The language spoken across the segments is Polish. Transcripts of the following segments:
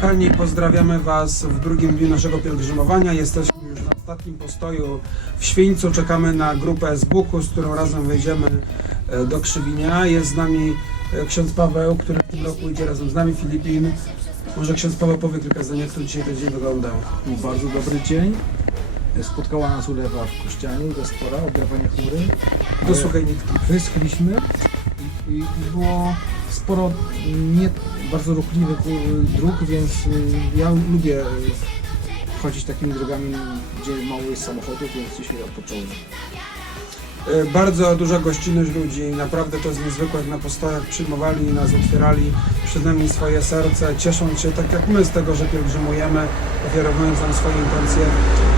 kochani, pozdrawiamy Was w drugim dniu naszego pielgrzymowania. Jesteśmy już na ostatnim postoju w Świńcu. Czekamy na grupę z Buku, z którą razem wejdziemy e, do Krzywinia. Jest z nami e, ksiądz Paweł, który w tym roku idzie razem z nami, Filipin. Może ksiądz Paweł powie kilka zdań, jak to dzisiaj ten dzień wyglądał. Był bardzo dobry dzień. Spotkała nas ulewa w Kościaniu, Gaspora, obrawanie chmury. Do suchej nitki. Wyschliśmy i, i, i było sporo nie bardzo ruchliwych y, dróg, więc y, ja lubię y, chodzić takimi drogami, gdzie mało jest samochodów, więc dzisiaj odpocząłem. E, Bardzo duża gościnność ludzi, naprawdę to jest niezwykłe, jak na postojach przyjmowali nas, otwierali przed nami swoje serce, ciesząc się tak jak my z tego, że pielgrzymujemy, ofiarowując nam swoje intencje.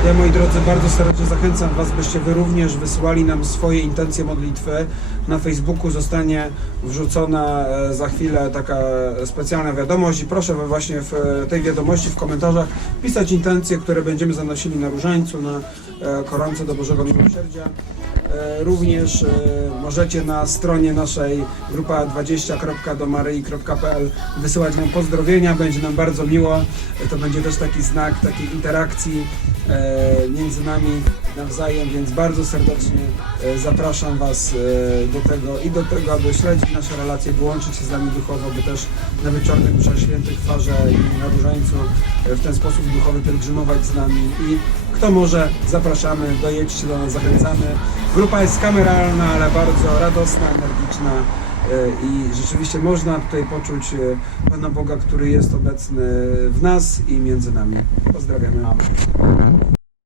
Ja moi drodzy bardzo serdecznie zachęcam Was, byście Wy również wysłali nam swoje intencje modlitwy. Na Facebooku zostanie wrzucona e, za chwilę taka specjalna wiadomość i proszę właśnie w e, tej wiadomości, w komentarzach pisać intencje, które będziemy zanosili na różańcu, na koronce do Bożego Miłosierdzia. E, Również e, możecie na stronie naszej grupa 20.domaryi.pl wysyłać nam pozdrowienia, będzie nam bardzo miło. To będzie też taki znak takiej interakcji między nami nawzajem, więc bardzo serdecznie e, zapraszam Was e, do tego i do tego, aby śledzić nasze relacje, wyłączyć się z nami duchowo, by też na wieczornych mszach świętych w Farze i na Różańcu e, w ten sposób duchowy pielgrzymować z nami i kto może, zapraszamy, dojedźcie do nas, zachęcamy. Grupa jest kameralna, ale bardzo radosna, energiczna e, i rzeczywiście można tutaj poczuć e, Pana Boga, który jest obecny w nas i między nami. Pozdrawiamy.